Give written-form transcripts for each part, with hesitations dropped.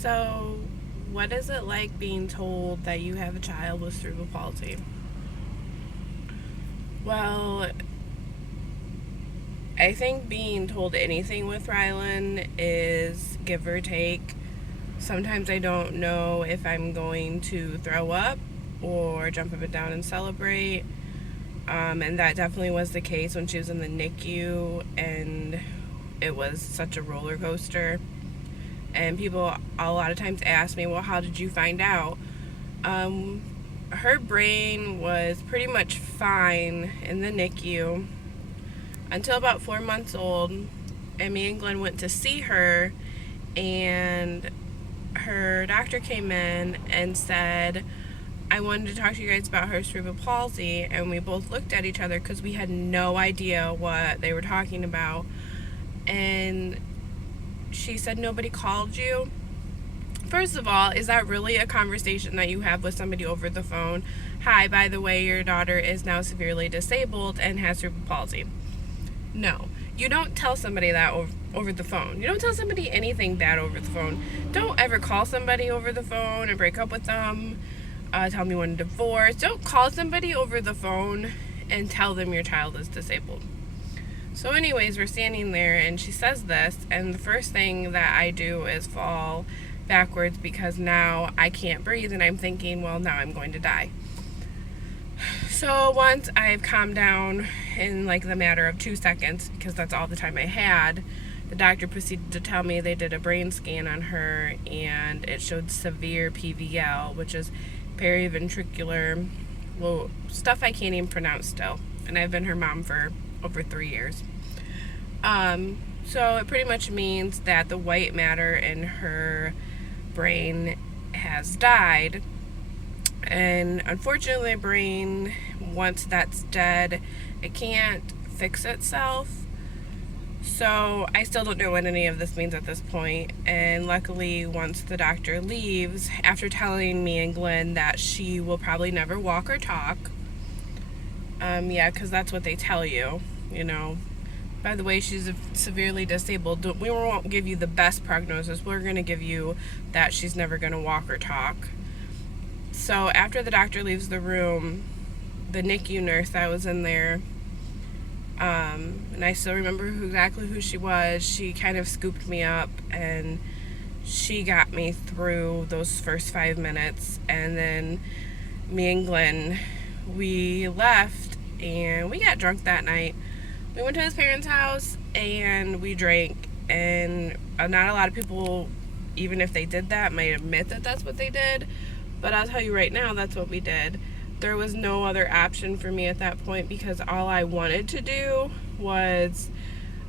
So, what is it like being told that you have a child with cerebral palsy? Well, I think being told anything with Rylynn is give or take. Sometimes I don't know if I'm going to throw up or jump up and down and celebrate. And that definitely was the case when she was in the NICU, and it was such a roller coaster. And people a lot of times ask me, well, how did you find out? Um, Her brain was pretty much fine in the NICU until about 4 months old, and me and Glenn went to see her, and her doctor came in and said, I wanted to talk to you guys about her cerebral palsy, and we both looked at each other because we had no idea what they were talking about. And she said, nobody called you? First of all, is that really a conversation that you have with somebody over the phone? Hi, by the way, your daughter is now severely disabled and has cerebral palsy. No, you don't tell somebody that over the phone. You don't tell somebody anything bad over the phone. Don't ever call somebody over the phone and break up with them. Tell them you want a divorce. Don't call somebody over the phone and tell them your child is disabled. So anyways, we're standing there and she says this, and the first thing that I do is fall backwards because now I can't breathe, and I'm thinking, well, now I'm going to die. So once I've calmed down in like the matter of 2 seconds, because that's all the time I had, the doctor proceeded to tell me they did a brain scan on her and it showed severe PVL, which is periventricular, well, stuff I can't even pronounce still. And I've been her mom for over 3 years. So it pretty much means that the white matter in her brain has died. And unfortunately, the brain, once that's dead, it can't fix itself. So I still don't know what any of this means at this point. And luckily, once the doctor leaves, after telling me and Glenn that she will probably never walk or talk, because that's what they tell you, By the way, she's severely disabled. We won't give you the best prognosis. We're going to give you that she's never going to walk or talk. So after the doctor leaves the room, the NICU nurse that was in there, and I still remember exactly who she was, she kind of scooped me up and she got me through those first 5 minutes. And then me and Glenn, we left and we got drunk that night. We went to his parents' house and we drank, and not a lot of people, even if they did that, might admit that that's what they did. But I'll tell you right now, that's what we did. There was no other option for me at that point because all I wanted to do was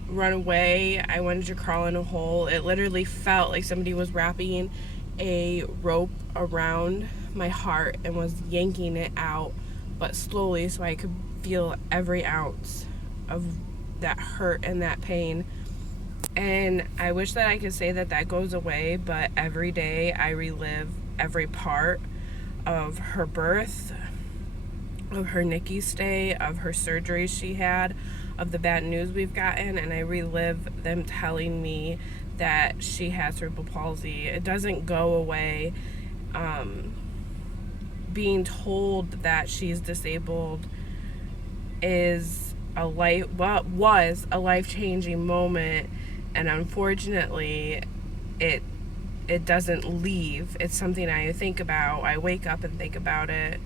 run away. I wanted to crawl in a hole. It literally felt like somebody was wrapping a rope around my heart and was yanking it out, but slowly, so I could feel every ounce of that hurt and that pain. And I wish that I could say that that goes away, but every day I relive every part of her birth, of her NICU stay, of her surgeries she had, of the bad news we've gotten, and I relive them telling me that she has cerebral palsy. It doesn't go away. Being told that she's disabled was a life-changing moment, and unfortunately it doesn't leave. It's something I think about. I wake up and think about it.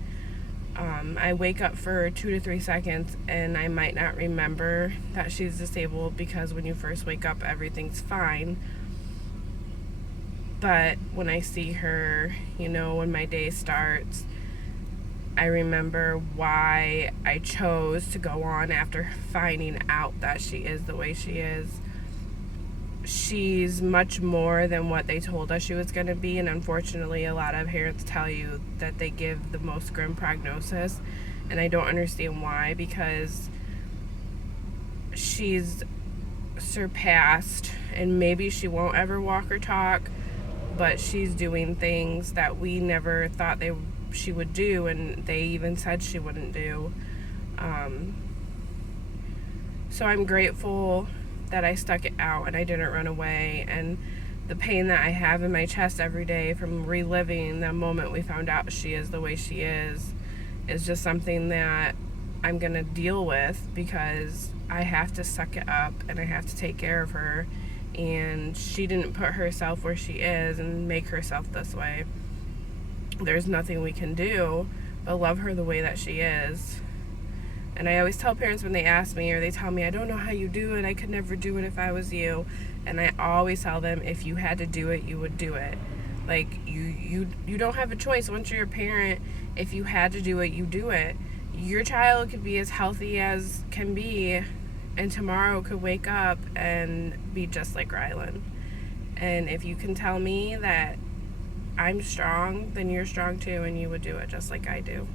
I wake up for 2 to 3 seconds and I might not remember that she's disabled, because when you first wake up everything's fine. But when I see her, when my day starts, I remember why I chose to go on after finding out that she is the way she is. She's much more than what they told us she was going to be, and unfortunately a lot of parents tell you that they give the most grim prognosis, and I don't understand why, because she's surpassed, and maybe she won't ever walk or talk, but she's doing things that we never thought she would do, and they even said she wouldn't do. So I'm grateful that I stuck it out and I didn't run away. And the pain that I have in my chest every day from reliving the moment we found out she is the way she is just something that I'm gonna deal with, because I have to suck it up and I have to take care of her, and she didn't put herself where she is and make herself this way. There's nothing we can do but love her the way that she is. And I always tell parents when they ask me or they tell me, I don't know how you do it, I could never do it if I was you. And I always tell them, if you had to do it, you would do it. Like, you don't have a choice. Once you're a parent, if you had to do it, you do it. Your child could be as healthy as can be, and tomorrow could wake up and be just like Rylynn. And if you can tell me that I'm strong, then you're strong too, and you would do it just like I do.